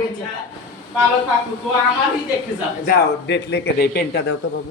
Date লেখা। ভালো থাকুক, ও আমারই দেখে যাবে। দাও ডেট লিখে দেই, পেনটা দাও তো বাবু।